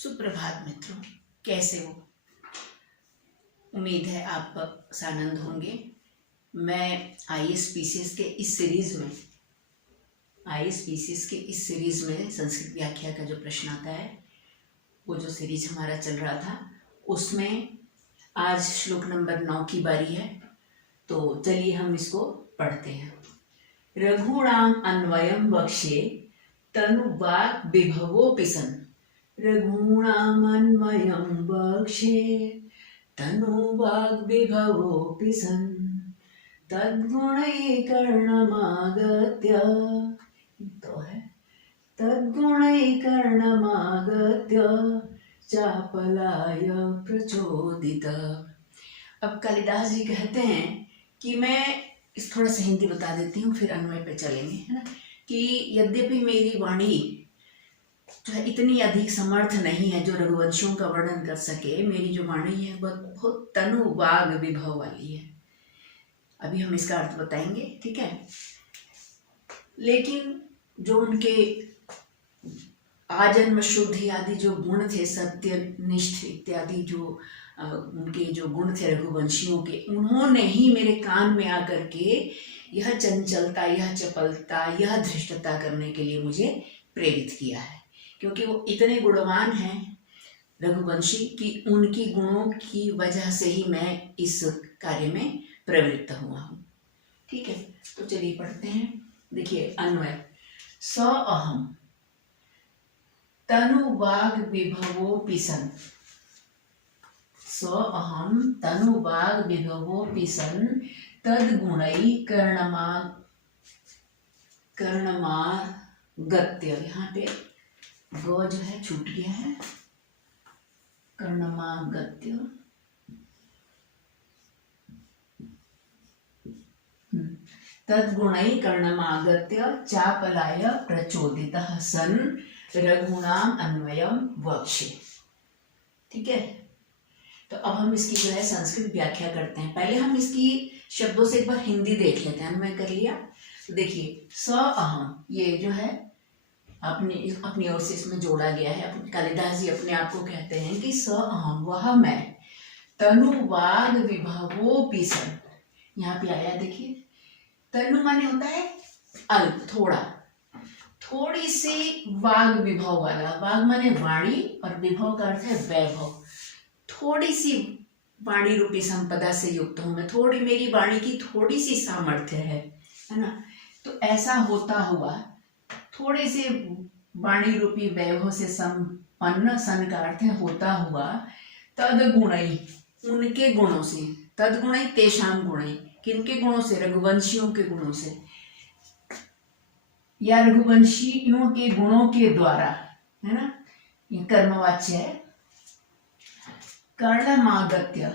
सुप्रभात मित्रों, कैसे हो? उम्मीद है आप सानंद होंगे। मैं आईएएस के इस सीरीज में संस्कृत व्याख्या का जो प्रश्न आता है, वो जो सीरीज हमारा चल रहा था, उसमें आज श्लोक नंबर 9 की बारी है। तो चलिए हम इसको पढ़ते हैं। रघुणाम अन्वयम वक्ष्ये तनुवाक् विभवोऽपि सन्। रघूणामन्वयं वक्ष्ये तनुवाक् विभवोऽपि सन्। तद्गुणैकर्णमागत्य तो है तद्गुणैकर्णमागत्य चापलाय प्रचोदित। अब कालिदास जी कहते हैं कि मैं इस थोड़ा सा हिंदी बता देती हूँ, फिर अन्वय पे चलेंगे, है ना। कि यद्यपि मेरी वाणी जो है इतनी अधिक समर्थ नहीं है जो रघुवंशियों का वर्णन कर सके, मेरी जो वाणी है वह बहुत तनु वाग विभव वाली है। अभी हम इसका अर्थ बताएंगे, ठीक है। लेकिन जो उनके आजन्म शुद्धि आदि जो गुण थे, सत्यनिष्ठ इत्यादि जो उनके जो गुण थे रघुवंशियों के, उन्होंने ही मेरे कान में आकर के यह चंचलता, यह चपलता, यह धृष्टता करने के लिए मुझे प्रेरित किया है। क्योंकि वो इतने गुणवान हैं रघुवंशी कि उनकी गुणों की वजह से ही मैं इस कार्य में प्रवृत्त हुआ हूँ, ठीक है। तो चलिए पढ़ते हैं। देखिए अन्वय। स अहम तनुवाग विभवोऽपि सन्। स अहम तनुवाग विभवोऽपि सन् तद्गुणै कर्णमागत्य। यहाँ पे ग जो है छूट गया है, कर्णमागत्य। तद्गुणै कर्णमागत्य चापलाय प्रचोदितः सन् रघूणाम अन्वयम वक्ष्ये। ठीक है। तो अब हम इसकी जो है संस्कृत व्याख्या करते हैं। पहले हम इसकी शब्दों से एक बार हिंदी देख लेते हैं। अन्वय कर लिया। तो देखिए स अहम, ये जो है अपनी ओर से इसमें जोड़ा गया है। कालिदास जी अपने आप को कहते हैं कि स अहम, वह मैं, तनुवाग विभवोऽपि सन्। यहाँ पे आया देखिए, तनु माने होता है अल्प, थोड़ा, थोड़ी सी वाग विभव वाला। वाग माने वाणी और विभव का अर्थ है वैभव। थोड़ी सी वाणी रूपी संपदा से युक्त हूं मैं, थोड़ी मेरी वाणी की थोड़ी सी सामर्थ्य है ना। तो ऐसा होता हुआ, थोड़े से वाणी रूपी वैभव से संपन्न, सन का अर्थ है होता हुआ, तद्गुणै, उनके गुणों से, तद्गुणै तेषां गुणै, किनके गुणों से? रघुवंशियों के गुणों से, या रघुवंशियों के गुणों के द्वारा, है ना। ये कर्मवाच्य है। कर्णमागत्य,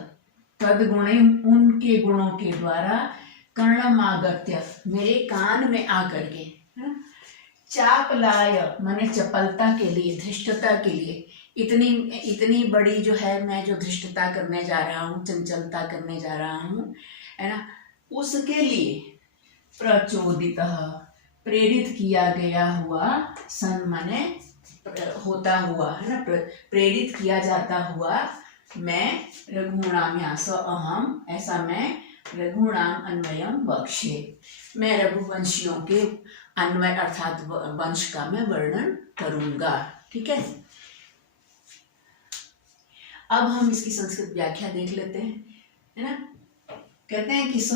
तद्गुणै, उनके गुणों के द्वारा, कर्णमागत्य, मेरे कान में आकर के, चापलाय माने चपलता के लिए, धृष्टता के लिए, इतनी बड़ी जो है मैं जो धृष्टता करने जा रहा हूँ, चंचलता करने जा रहा हूँ, है ना, उसके लिए प्रचोदितः, प्रेरित किया गया हुआ, सन माने होता हुआ, है ना, प्रेरित किया जाता हुआ मैं, रघुणाम, यहाँ स अहम, ऐसा मैं, रघुणाम अन्वयम वक्ष्ये, मैं रघुवंशियों के अन्वय अर्थात वंश का मैं वर्णन करूंगा। ठीक है। अब हम इसकी संस्कृत व्याख्या देख लेते हैं, है ना। कहते हैं कि स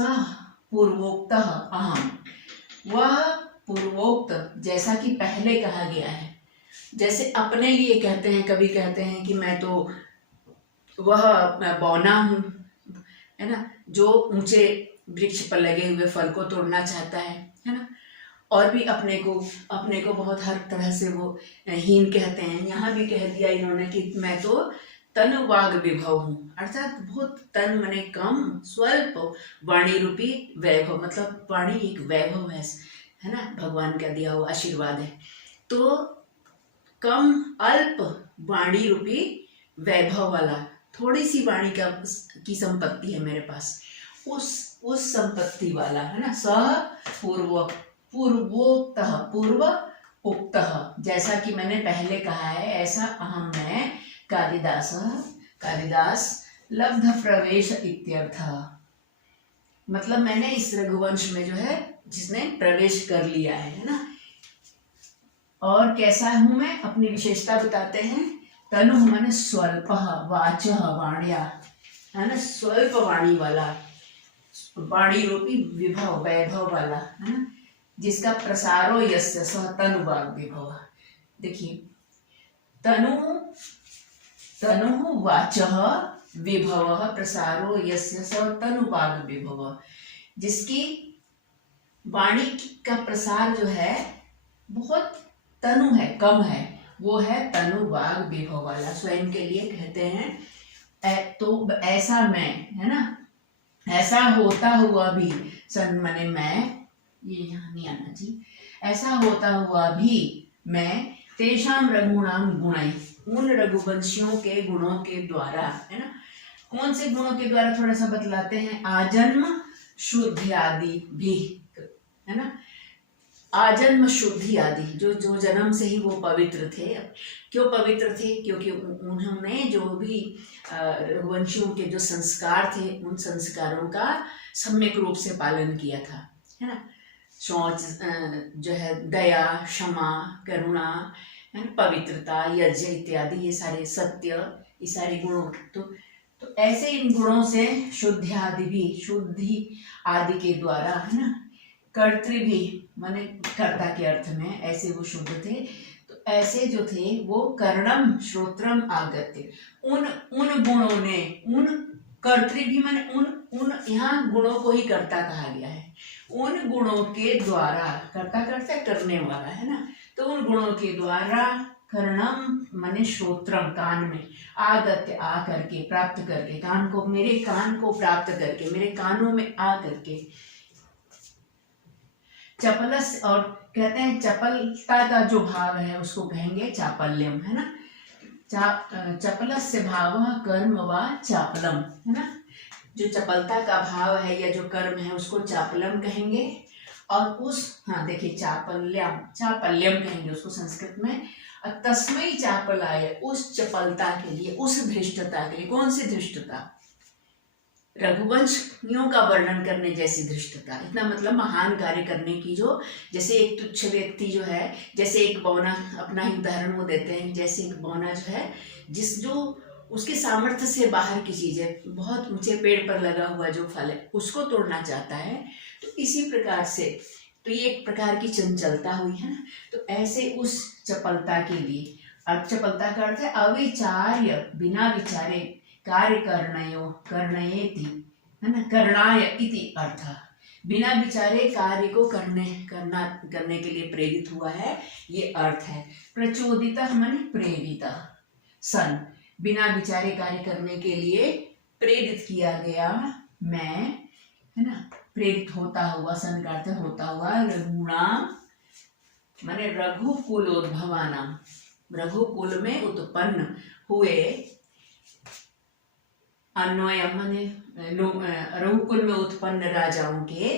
पूर्वोक्त अहम, वह पूर्वोक्त जैसा कि पहले कहा गया है, जैसे अपने लिए कहते हैं, कभी कहते हैं कि मैं तो वह बौना हूँ, है ना, जो ऊंचे वृक्ष पर लगे हुए फल को तोड़ना चाहता है ना। और भी अपने को बहुत हर तरह से वो हीन कहते हैं। यहाँ भी कह दिया इन्होंने कि मैं तो तनुवाग विभव हूँ, अर्थात बहुत तन माने कम, स्वल्प वाणी रूपी वैभव, मतलब वाणी एक वैभव है ना, भगवान का दिया हुआ आशीर्वाद है। तो कम अल्प वाणी रूपी वैभव वाला, थोड़ी सी वाणी की संपत्ति है मेरे पास, उस संपत्ति वाला, है ना। सह पूर्वोक्तः, पूर्व उक्तः, जैसा कि मैंने पहले कहा है, ऐसा अहम मैं कालिदासः कालिदास लब्ध प्रवेश इत्यर्थः, मतलब मैंने इस रघुवंश में जो है जिसने प्रवेश कर लिया है ना। और कैसा हूं मैं, अपनी विशेषता बताते हैं। तनु माने स्वल्प, वाचः वाण्या, है ना, स्वल्प वाणी वाला, वाणी रूपी विभव वैभव वाला, है ना, जिसका प्रसारो यस्य सह तनु वाग विभव। देखिए तनु तनु वाचः विभव प्रसारो यस्य सह तनु वाग विभव, जिसकी वाणी का प्रसार जो है बहुत तनु है, कम है, वो है तनु वाग विभव वाला। स्वयं के लिए कहते हैं तो ऐसा मैं, है ना, ऐसा होता हुआ भी माने मैं, ये यहाँ नहीं आना जी, ऐसा होता हुआ भी मैं तेषाम रघुणाम गुणै, उन रघुवंशियों के गुणों के द्वारा, है ना, कौन से गुणों के द्वारा थोड़ा सा बतलाते हैं। आजन्म शुद्धि आदि भी, है ना, आजन्म शुद्धि आदि, जो जो जन्म से ही वो पवित्र थे। क्यों पवित्र थे? क्योंकि उन्होंने जो भी रघुवंशियों के जो संस्कार थे उन संस्कारों का सम्यक रूप से पालन किया था, है ना। शौच जो है, दया, क्षमा, करुणा, है ना, पवित्रता, यज्ञ इत्यादि, ये सारे सत्य, ये सारे गुणों, तो ऐसे इन गुणों से शुद्धि आदि भी, शुद्धि आदि के द्वारा, है ना, कर्तृ भी माने कर्ता के अर्थ में, ऐसे वो शुद्ध थे। तो ऐसे जो थे वो कर्णम श्रोत्रम आगत्य, उन गुणों ने, उन कर्तृ भी माने उन यहाँ गुणों को ही कर्ता कहा गया है। उन गुणों के द्वारा, कर्ता करता है करने वाला, है ना, तो उन गुणों के द्वारा कर्णम माने श्रोत्रम, कान में, आगत्य आ करके, प्राप्त करके, कान को, मेरे कान को प्राप्त करके, मेरे कानों में आ करके, चपलस, और कहते हैं चपलता का जो भाव है उसको कहेंगे चापल्यम, है ना। चपलस्य भाव कर्म व चापलम, है ना, जो चपलता का भाव है या जो कर्म है उसको चापलम कहेंगे। और उस, हाँ देखिए, चापल्यम कहेंगे उसको संस्कृत में। तस्मै चापलाय, उस चपलता के लिए, उस धृष्टता के लिए। कौन सी धृष्टता? रघुवंशियों का वर्णन करने जैसी धृष्टता। इतना मतलब महान कार्य करने की, जो जैसे एक तुच्छ व्यक्ति जो है, जैसे एक बौना, अपना ही उदाहरण वो देते हैं, जैसे एक बौना जो है, जो उसके सामर्थ्य से बाहर की चीज है, बहुत ऊंचे पेड़ पर लगा हुआ जो फल है उसको तोड़ना चाहता है, तो इसी प्रकार से, तो ये एक प्रकार की चंचलता हुई, है ना। तो ऐसे उस चपलता के लिए, अब चपलता का अर्थ है अविचार्य, बिना विचारे, कार्य करनयेति, है ना, करणाय इति अर्थ, बिना विचारे कार्य को करने के लिए प्रेरित हुआ है, ये अर्थ है। प्रचोदितः माने प्रेरित, सन, बिना विचारे कार्य करने के लिए प्रेरित किया गया मैं, है ना, प्रेरित होता हुआ, सन का अर्थ होता हुआ, रघुणाम माने रघुकुलोद्भवानाम, रघुकुल में उत्पन्न हुए, अन्वयम माने रघुकुल में उत्पन्न राजाओं के,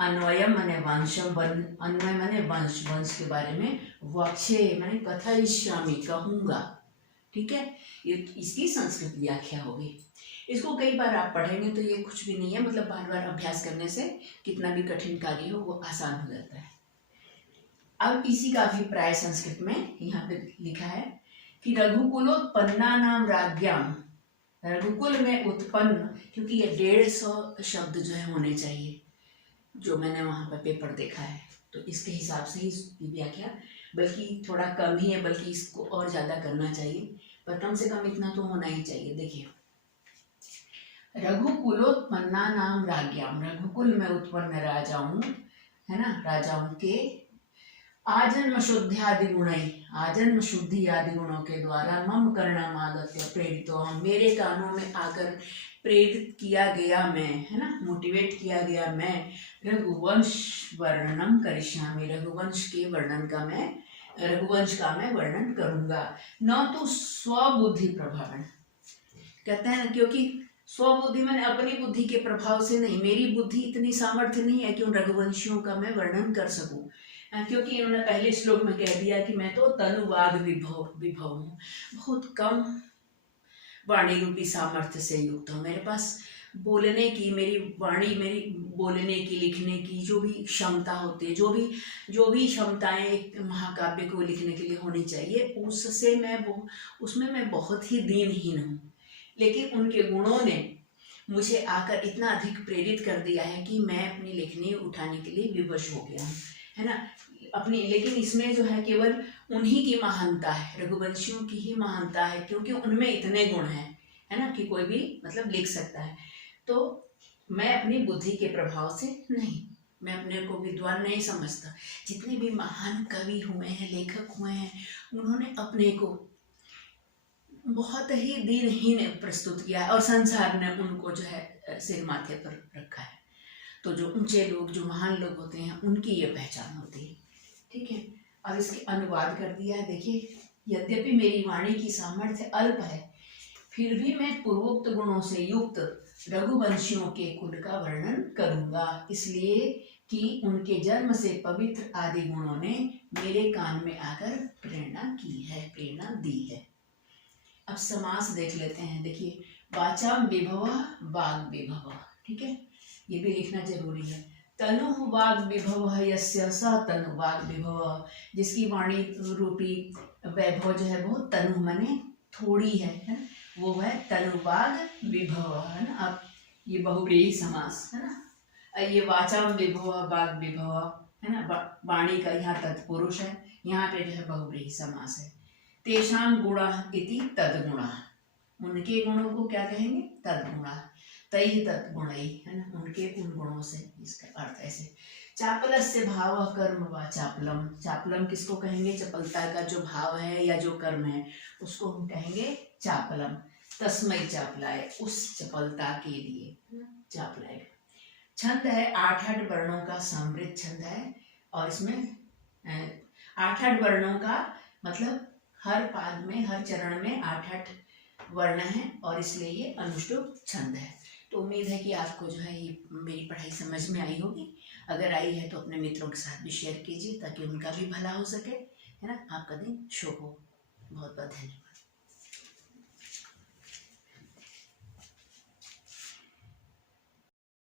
अन्वयम माने वंशम, अन्वय माने वंश, वंश के बारे में, वक्षे माने कथयिष्यामि, कहूंगा, ठीक है। ये इसकी संस्कृत व्याख्या होगी। इसको कई बार आप पढ़ेंगे तो ये कुछ भी नहीं है, मतलब बार बार अभ्यास करने से कितना भी कठिन कार्य हो वो आसान हो जाता है। अब इसी का अभिप्राय संस्कृत में यहाँ पे लिखा है कि रघुकुलोत्पन्ना नाम राज्ञाम, रघुकुल में उत्पन्न, क्योंकि ये 150 शब्द जो है होने चाहिए, जो मैंने वहां पर पेपर देखा है, तो इसके हिसाब से ही व्याख्या, बल्कि थोड़ा कम ही है, बल्कि इसको और ज्यादा करना चाहिए, पर कम से कम इतना तो होना ही चाहिए। देखिए, रघुकुलोत्पन्ना नाम राज्ञाम, रघुकुल में उत्पन्न राजाओं, है ना, राजाओं के, आजन्म शुद्धि आदि गुणै, आजन्म शुद्धि आदि गुणों के द्वारा, मम कर्णम आगत्य प्रेरितो, हम, मेरे कानों में आकर प्रेरित किया गया मैं, है ना, मोटिवेट किया गया मैं, रघुवंश वर्णनम करिष्यामि, रघुवंश के वर्णन का मैं, रघुवंश का मैं वर्णन करूंगा। न तो स्वबुद्धि प्रभाव, कहते हैं, क्योंकि स्वबुद्धि मैंने अपनी बुद्धि के प्रभाव से नहीं, मेरी बुद्धि इतनी सामर्थ्य नहीं है कि उन रघुवंशियों का मैं वर्णन कर सकूं, क्योंकि इन्होंने पहले श्लोक में कह दिया कि मैं तो तनुवाद विभव हूँ, बहुत कम वाणी रूपी सामर्थ्य से युक्त हूँ। मेरे पास बोलने की, मेरी वाणी, मेरी बोलने की, लिखने की जो भी क्षमता होती है, जो भी क्षमताएं एक महाकाव्य को लिखने के लिए होनी चाहिए, उससे उसमें मैं बहुत ही दीनहीन हूँ। लेकिन उनके गुणों ने मुझे आकर इतना अधिक प्रेरित कर दिया है कि मैं अपनी लेखनी उठाने के लिए विवश हो गया हूँ, है ना। लेकिन इसमें जो है केवल उन्हीं की महानता है, रघुवंशियों की ही महानता है, क्योंकि उनमें इतने गुण हैं, है ना, कि कोई भी मतलब लिख सकता है। तो मैं अपनी बुद्धि के प्रभाव से नहीं, मैं अपने को विद्वान नहीं समझता। जितने भी महान कवि हुए हैं, लेखक हुए हैं, उन्होंने अपने को बहुत ही दीनहीन प्रस्तुत किया है और संसार ने उनको जो है सिर माथे पर रखा है। तो जो ऊंचे लोग, जो महान लोग होते हैं, उनकी ये पहचान होती है। ठीक है, अब इसके अनुवाद कर दिया है। देखिए, यद्यपि मेरी वाणी की सामर्थ्य अल्प है, फिर भी मैं पूर्वोक्त गुणों से युक्त रघुवंशियों के कुल का वर्णन करूंगा, इसलिए कि उनके जन्म से पवित्र आदि गुणों ने मेरे कान में आकर प्रेरणा की है, प्रेरणा दी है। अब समास देख लेते हैं। देखिए, वाचाम विभव, वाग विभव, ठीक है, ये भी लिखना जरूरी है। तनु वाग विभव यस्य स तनु वाग विभव, जिसकी वाणी रूपी वैभव जो है वो तनु माने थोड़ी है, वो है तनु वाग विभव, है ना। अब ये बहुव्रीहि समास है ना। ये वाचाम विभव, वाग विभव, है ना, वाणी का यहाँ तत्पुरुष है, यहाँ पे जो है बहुव्रीहि समास है। तेषां गुणा इति तद्गुणा, उनके गुणों को क्या कहेंगे? तद्गुणा। तई तद्गुणई, है ना, उनके उन गुणों से, इसका अर्थ ऐसे। चापलस्य भाव कर्म व चापलम, चापलम किसको कहेंगे? चपलता का जो भाव है या जो कर्म है उसको हम कहेंगे चापलम। तस्मै चापलाय, उस चपलता के लिए चापलाय। छंद है 8 वर्णों का समृद्ध छंद है, और इसमें 8 वर्णों का मतलब हर पाद में, हर चरण में 8 वर्ण है, और इसलिए ये अनुष्टुप छंद है। तो उम्मीद है कि आपको जो है ये मेरी पढ़ाई समझ में आई होगी। अगर आई है तो अपने मित्रों के साथ भी शेयर कीजिए, ताकि उनका भी भला हो सके, है ना। आपका दिन शुभ हो। बहुत बहुत धन्यवाद।